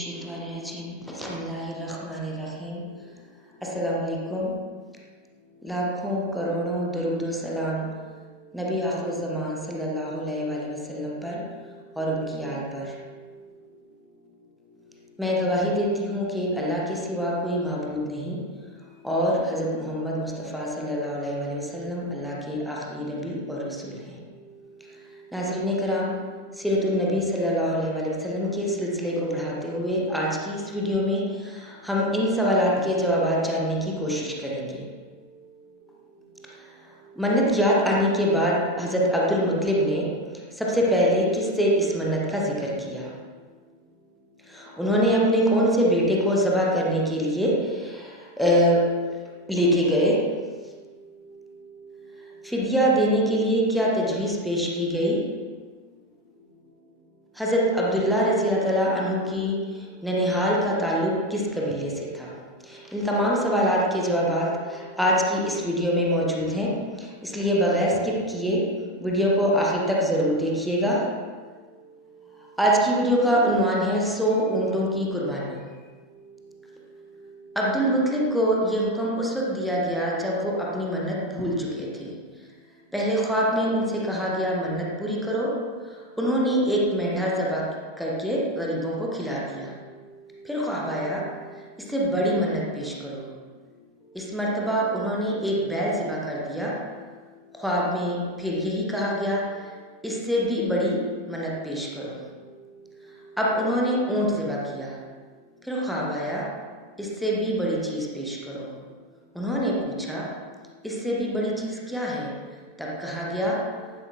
मिनश्शैतानिर्रजीम बिस्मिल्लाहिर्रहमानिर्रहीम। अस्सलाम वालेकुम। लाखों करोड़ों दरूद व सलाम नबी आखिर ज़मान सल्लल्लाहु अलैहि वसल्लम पर और उनकी आल पर। मैं गवाही देती हूँ कि अल्लाह के सिवा कोई माबूद नहीं और हज़रत मोहम्मद मुस्तफ़ा सल्लल्लाहु अलैहि वसल्लम अल्लाह के आखिरी नबी और रसूल हैं। नाज़रीन कराम, सीरतुन नबी सल्लल्लाहु अलैहि वसल्लम के सिलसिले को बढ़ाते हुए आज की इस वीडियो में हम इन सवालात के जवाब जानने की कोशिश करेंगे। मन्नत याद आने के बाद हज़रत अब्दुल मुत्तलिब ने सबसे पहले किससे इस मन्नत का जिक्र किया? उन्होंने अपने कौन से बेटे को ज़बह करने के लिए लेके गए? फिदिया देने के लिए क्या तजवीज़ पेश की गई? हज़रत अब्दुल्ला रज़ी अल्लाह अन्हु की ननिहाल का ताल्लुक़ किस कबीले से था? इन तमाम सवालात के जवाब आज की इस वीडियो में मौजूद हैं, इसलिए बगैर स्किप किए वीडियो को आखिर तक ज़रूर देखिएगा। आज की वीडियो का उन्वान है 100 ऊँटों की कुर्बानी। अब्दुल मुत्तलिब को ये हुक्म उस वक्त दिया गया जब वो अपनी मन्नत भूल चुके थे। पहले ख्वाब में उनसे कहा गया मन्नत पूरी करो। उन्होंने एक मेंढा ज़बह करके गरीबों को खिला दिया। फिर ख्वाब आया इससे बड़ी मन्नत पेश करो। इस मर्तबा उन्होंने एक बैल ज़बह कर दिया। ख्वाब में फिर यही कहा गया इससे भी बड़ी मन्नत पेश करो। अब उन्होंने ऊँट ज़बह किया। फिर ख्वाब आया इससे भी बड़ी चीज़ पेश करो। उन्होंने पूछा इससे भी बड़ी चीज़ क्या है? तब कहा गया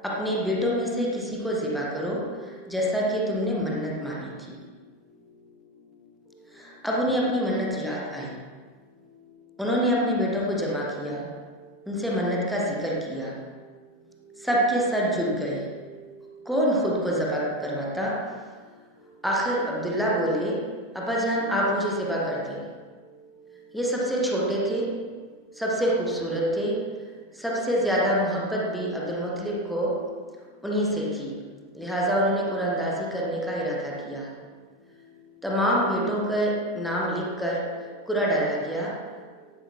अपने बेटों में से किसी को ज़िबा करो जैसा कि तुमने मन्नत मानी थी। अब उन्हें अपनी मन्नत याद आई। उन्होंने अपने बेटों को जमा किया, उनसे मन्नत का जिक्र किया। सबके सर झुक गए। कौन खुद को ज़बा करवाता? आखिर अब्दुल्ला बोले, अब्बा जान आप मुझे ज़िबा कर दें। ये सबसे छोटे थे, सबसे खूबसूरत थे, सबसे ज़्यादा मोहब्बत भी अब्दुल मुत्तलिब को उन्हीं से थी, लिहाजा उन्होंने कुरानदाजी करने का इरादा किया। तमाम बेटों का नाम लिखकर कुरा डाला गया।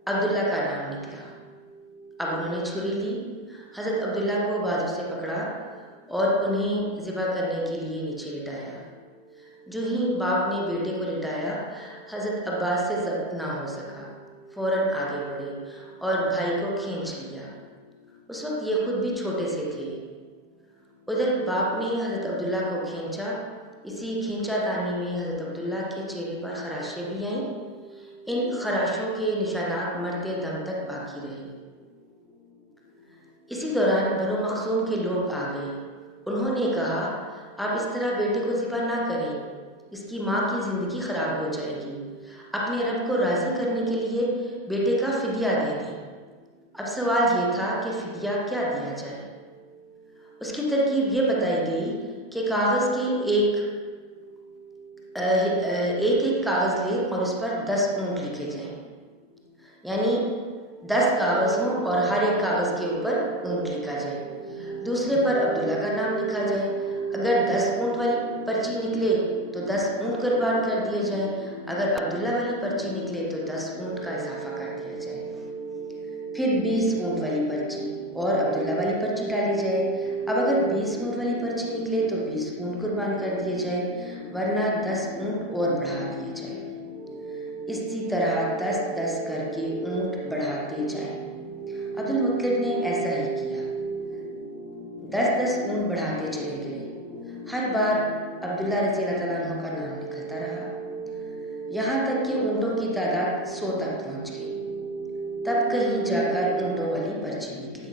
अब्दुल्ला का नाम निकला। अब उन्होंने छुरी ली, हज़रत अब्दुल्ला को बाजू से पकड़ा और उन्हें ज़िबा करने के लिए नीचे लिटाया। जो ही बाप ने बेटे को लिटाया, हज़रत अब्बास से ज़ब्त ना हो सका, फ़ौरन आगे बढ़े और भाई को खींच लिया। उस वक्त ये खुद भी छोटे से थे। उधर बाप ने हज़रत अब्दुल्ला को खींचा। इसी खींचातानी में हज़रत अब्दुल्ला के चेहरे पर खराशें भी आईं। इन खराशों के निशानात मरते दम तक बाकी रहे। इसी दौरान बनु मखसूम के लोग आ गए। उन्होंने कहा आप इस तरह बेटे को ज़िबा ना करें, इसकी माँ की ज़िंदगी ख़राब हो जाएगी। अपने रब को राज़ी करने के लिए बेटे का फ़िदिया दे दें। अब सवाल ये था कि फ़िदिया क्या दिया जाए। उसकी तरकीब ये बताई गई कि कागज़ के एक कागज़ लें और उस पर 10 ऊँट लिखे जाएं, यानी 10 कागज़ हों और हर एक कागज़ के ऊपर ऊँट लिखा जाए। दूसरे पर अब्दुल्ला का नाम लिखा जाए। अगर 10 ऊँट वाली पर्ची निकले तो 10 ऊँट कुर्बान कर दिए जाएं। अगर अब्दुल्ला वाली पर्ची निकले तो 10 ऊँट का इजाफा कर दिया जाए। फिर 20 ऊँट वाली पर्ची और अब्दुल्ला वाली पर्ची डाली जाए। अब अगर 20 ऊँट वाली पर्ची निकले तो 20 ऊँट कुर्बान कर दिए जाए, वरना 10 ऊँट और बढ़ा दिए जाए। इसी तरह 10-10 करके ऊँट बढ़ाते जाएं। अब्दुल मुत्तलिब ने ऐसा ही किया। 10-10 ऊँट बढ़ाते चले गए। हर बार अब्दुल्ला रज़ी अल्लाह अन्हु का नाम निकलता रहा, यहाँ तक कि ऊँटों की तादाद 100 तक पहुँच गई। तब कहीं जाकर ऊँटों वाली पर्ची निकली।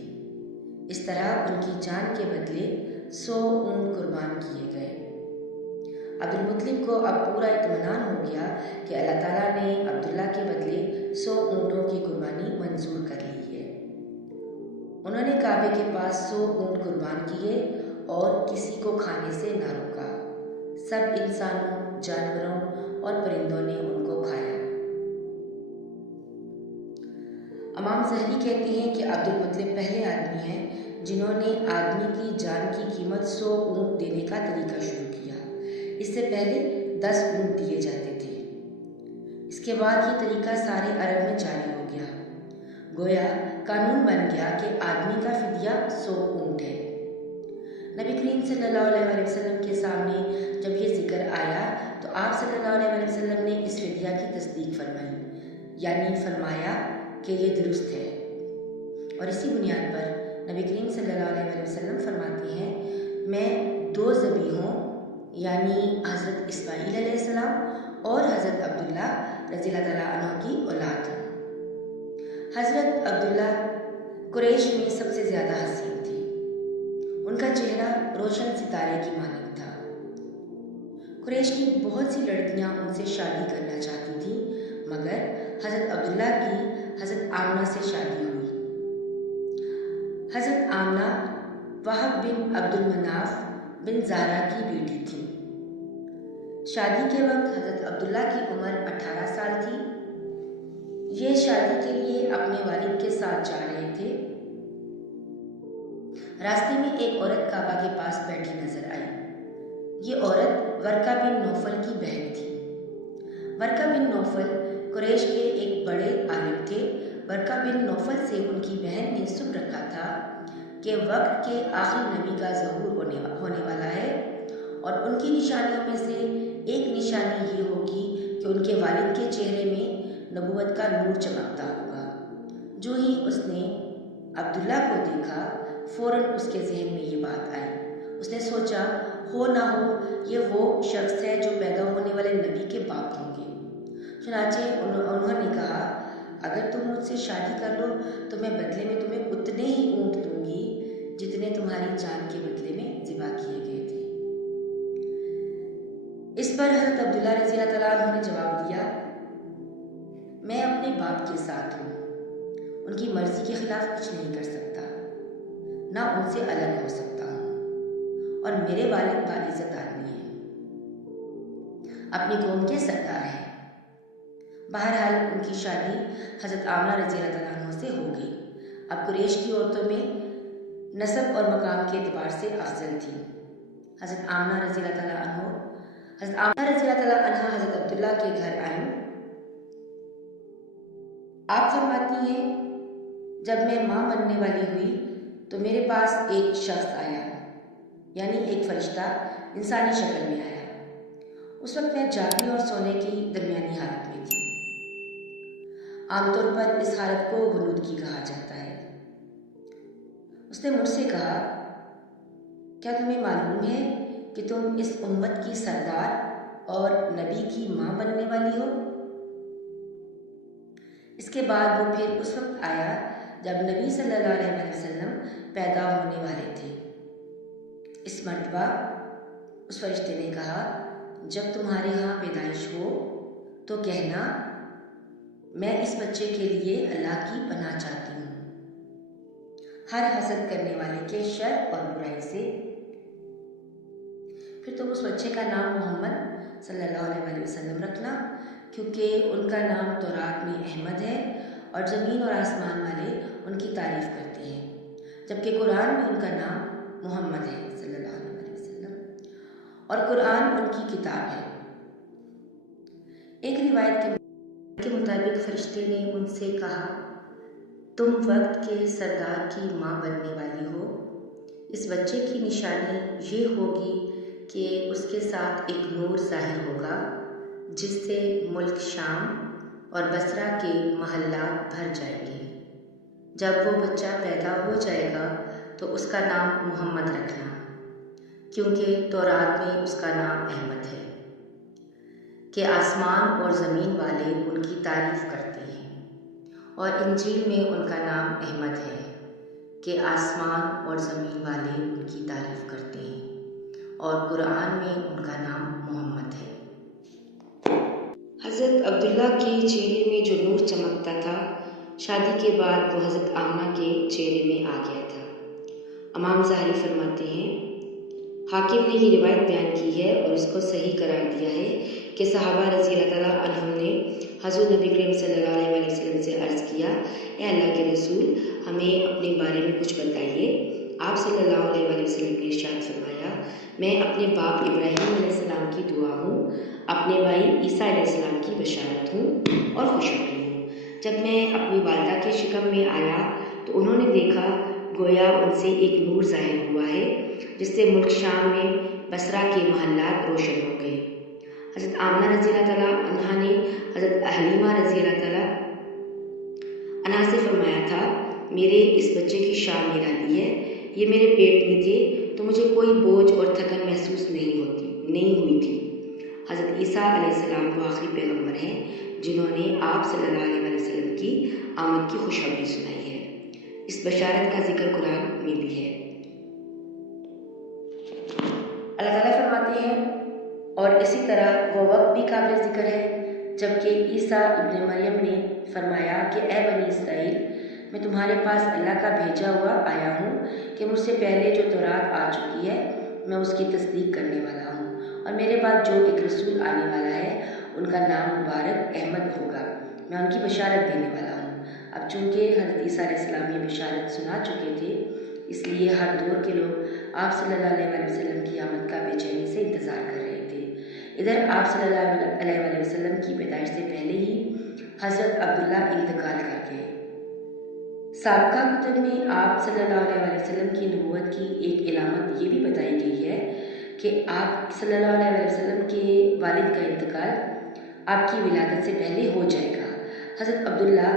इस तरह उनकी जान के बदले 100 ऊँट कुर्बान किए गए। अब्दुल मुत्तलिब को अब पूरा इत्मीनान हो गया कि अल्लाह ताला ने अब्दुल्ला के बदले 100 ऊँटों की कुर्बानी मंजूर कर ली है। उन्होंने काबे के पास 100 ऊँट कुर्बान किए और किसी को खाने से ना रोका। सब इंसानों, जानवरों और परिंदों ने उनको खाया। इमाम ज़हरी कहते हैं कि अब्दुल मुत्तलिब पहले आदमी हैं जिन्होंने आदमी की जान की कीमत 100 ऊँट देने का तरीका शुरू किया। इससे पहले 10 اونٹ دیے جاتے تھے۔ اس کے بعد یہ طریقہ سارے عرب میں جاری ہو گیا۔ گویا قانون بن گیا کہ آدمی کا فدیہ 100 اونٹ ہے۔ نبی کریم صلی اللہ علیہ وسلم کے سامنے جب یہ ذکر آیا تو آپ صلی اللہ علیہ وسلم نے اس فدیہ کی تصدیق فرمائی، یعنی فرمایا کہ یہ درست ہے۔ اور اسی بنیاد پر نبی کریم صلی اللہ علیہ وسلم فرماتے ہیں، میں 2 ذبیحوں یعنی حضرت اسماعیل علیہ السلام اور حضرت عبداللہ رضی اللہ تعالیٰ عنہ کی اولاد ہوں۔ حضرت عبداللہ قریش میں سب سے زیادہ حسین تھی۔ ان کا چہرہ روشن ستارے کی مانند تھا۔ قریش کی بہت سی لڑکیاں ان سے شادی کرنا چاہتی تھیں، مگر حضرت عبداللہ کی حضرت آمنہ سے شادی ہوئی۔ حضرت آمنہ وہب بن عبد المناف بن زہرا کی بیٹی تھی۔ شادی کے وقت حضرت عبداللہ کی عمر 18 سال تھی۔ یہ شادی کے لیے اپنے والد کے ساتھ جا رہے تھے۔ راستے میں ایک عورت کعبہ کے پاس بیٹھی نظر آئی۔ یہ عورت ورقہ بن نوفل کی بہن تھی۔ ورقہ بن نوفل قریش کے ایک بڑے عالم تھے۔ ورقہ بن نوفل سے ان کی بہن نے سن رکھا تھا کہ وقت کے آخری نبی کا ظہور ہونے والا ہے، اور ان کی نشانیوں میں سے ایک نشانی یہ ہوگی کہ ان کے والد کے چہرے میں نبوت کا نور چمکتا ہوگا۔ جو ہی اس نے عبداللہ کو دیکھا، فوراً اس کے ذہن میں یہ بات آئی۔ اس نے سوچا ہو نہ ہو یہ وہ شخص ہے جو پیدا ہونے والے نبی کے باپ ہوں گے۔ چنانچہ انہوں نے کہا، اگر تم مجھ سے شادی کر لو تو میں بدلے میں تمہیں اتنے ہی اونٹ دوں گی جتنے تمہاری جان کے بدلے میں ذبح کیے گئے تھے۔ اس پر حضرت عبداللہ رضی اللہ تعالیٰ عنہ نے جواب دیا، میں اپنے باپ کے ساتھ ہوں، ان کی مرضی کے خلاف کچھ نہیں کر سکتا، نہ ان سے الگ ہو سکتا ہوں، اور میرے والد باعزت آدمی ہیں، اپنی قوم کے سردار ہیں۔ بہرحال ان کی شادی حضرت آمنہ رضی اللہ تعالیٰ عنہ سے ہو گئی۔ اب قریش کی عورتوں میں نسب اور مقام کے اعتبار سے افضل تھی۔ حضرت آمنہ رضی اللہ تعالیٰ عنہ حضرت عبداللہ کے گھر آئیں۔ آپ فرماتی ہیں، جب میں ماں بننے والی ہوئی تو میرے پاس ایک شخص آیا، یعنی ایک فرشتہ انسانی شکل میں آیا۔ اس وقت میں جاگنے اور سونے کی درمیانی حالت میں تھی۔ عام طور پر اس حالت کو غنودگی کہا جاتا ہے۔ اس نے مجھ سے کہا، کیا تمہیں معلوم ہے کہ تم اس امت کی سردار اور نبی کی ماں بننے والی ہو؟ اس کے بعد وہ پھر اس وقت آیا جب نبی صلی اللہ علیہ وسلم پیدا ہونے والے تھے۔ اس مرتبہ اس فرشتے نے کہا، جب تمہارے ہاں پیدائش ہو تو کہنا، میں اس بچے کے لیے اللہ کی پناہ چاہتی ہوں، ہر حسد کرنے والے کے شر اور برائی سے۔ پھر تم اس بچے کا نام محمد صلی اللہ علیہ وسلم رکھنا، کیونکہ ان کا نام تورات میں احمد ہے اور زمین اور آسمان والے ان کی تعریف کرتے ہیں، جبکہ قرآن میں ان کا نام محمد ہے صلی اللہ علیہ وسلم، اور قرآن ان کی کتاب ہے۔ ایک روایت کے مطابق فرشتے نے ان سے کہا، تم وقت کے سردار کی ماں بننے والی ہو۔ اس بچے کی نشانی یہ ہوگی کہ اس کے ساتھ ایک نور ظاہر ہوگا جس سے ملک شام اور بصرہ کے محلات بھر جائیں گے۔ جب وہ بچہ پیدا ہو جائے گا تو اس کا نام محمد رکھنا، کیونکہ تورات میں اس کا نام احمد ہے، کہ آسمان اور زمین والے ان کی تعریف کرتے ہیں، اور انجیل میں ان کا نام احمد ہے، کہ آسمان اور زمین والے ان کی تعریف کرتے ہیں، اور قرآن میں ان کا نام محمد ہے۔ حضرت عبداللہ کے چہرے میں جو نور چمکتا تھا، شادی کے بعد وہ حضرت آمنہ کے چہرے میں آ گیا تھا۔ امام ظاہری فرماتے ہیں، حاکم نے یہ روایت بیان کی ہے اور اس کو صحیح قرار دیا ہے کہ صحابہ رضی اللہ تعالیٰ عنہم نے حضور نبی کریم صلی اللہ علیہ وسلم سے عرض کیا، اے اللہ کے رسول، ہمیں اپنے بارے میں کچھ بتائیے۔ آپ صلی اللہ علیہ वसल्लम ने इरशाद फरमाया, मैं अपने बाप इब्राहीम अलैहिस्सलाम की दुआ हूँ, अपने भाई ईसा अलैहिस्सलाम की बशारत हूँ और खुशखबरी हूँ। जब मैं अपनी वालिदा के शिकम में आया तो उन्होंने देखा गोया उनसे एक नूर ज़ाहिर हुआ है जिससे मुल्क शाम में बसरा के महल्लात रोशन हो गए। हज़रत आमना रज़ी अल्लाह तआला अन्हा ने हज़रत हलीमा रज़ी अल्लाह तआला अन्हा से फरमाया था, मेरे इस बच्चे की शान निराली है, ये मेरे पेट में थे तो मुझे कोई बोझ और थकन महसूस नहीं हुई थी। हज़रत ईसा अलैहिस्सलाम वो आखिरी पैगम्बर हैं जिन्होंने आप सल्लल्लाहु अलैहि वसल्लम की आमद की खुशखबरी सुनाई है। इस बशारत का जिक्र कुरान में भी है। अल्लाह ताला फरमाते हैं, और इसी तरह वो वक्त भी काबिल ज़िक्र है जबकि ईसा इब्न मरियम ने फरमाया कि ए बनी इसराइल, मैं तुम्हारे पास अल्लाह का भेजा हुआ आया हूँ कि मुझसे पहले जो तौरात आ चुकी है मैं उसकी तस्दीक करने वाला हूँ, और मेरे बाद जो एक रसूल आने वाला है उनका नाम मुबारक अहमद होगा, मैं उनकी बशारत देने वाला हूँ। अब चूँकि हज़रत ईसा अलैहिस्सलाम ये बशारत सुना चुके थे, इसलिए हर दौर के लोग आप सल्लल्लाहु अलैहि वसल्लम की आमद का बेचैनी से इंतज़ार कर रहे थे। इधर आप सल्लल्लाहु अलैहि वसल्लम की पैदाइश से पहले ही हज़रत अब्दुल्ला इंतकाल कर गए। साबका कुतुब में आप सल्लल्लाहु अलैहि वसल्लम की नबूवत की एक इलामत ये भी बताई गई है कि आप सल्लल्लाहु अलैहि वसल्लम के वालिद का इंतकाल आपकी विलादत से पहले हो जाएगा। हज़रत अब्दुल्ला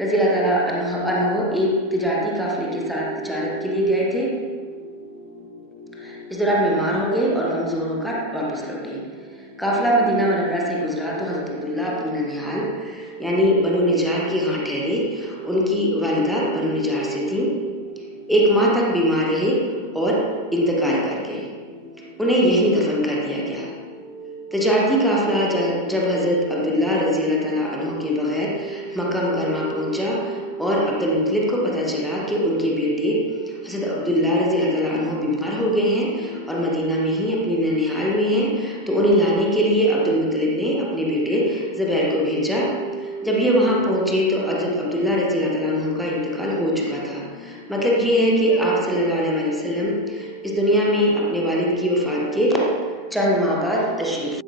रज़ी अल्लाह तआला अन्हु एक तिजारती काफ़िले के साथ तिजारत के लिए गए थे। इस दौरान बीमार हो गए और कमज़ोर होकर वापस लौटे। काफ़िला मदीना मुनव्वरा से गुजरा तो हज़रत अब्दुल्ला अपनी ननिहाल यानी बनु निजार के यहाँ ठहरे। उनकी वालिदा बनु निजार से थी। एक माह तक बीमार रहे और इंतकाल कर गए। उन्हें यहीं दफन कर दिया गया। तजारती काफ़िला जब हज़रत अब्दुल्ला रज़ी अल्लाह तआला अन्हु के बगैर मक्का मुकरमा पहुँचा और अब्दुल मुत्तलिब को पता चला कि उनके बेटे हज़रत अब्दुल्ला रज़ी अल्लाह तआला अन्हु बीमार हो गए हैं और मदीना में ही अपनी ननिहाल में हैं, तो उन्हें लाने के लिए अब्दुल मुत्तलिब ने अपने बेटे ज़ुबैर को भेजा। जब ये वहाँ पहुँचे तो हज़रत अब्दुल्ला रज़ी अल्लाह तआला अन्हु का इंतकाल हो चुका था। मतलब ये है कि आप सल्लल्लाहु अलैहि वसल्लम इस दुनिया में अपने वालिद की वफ़ात के चंद माह बाद तशरीफ़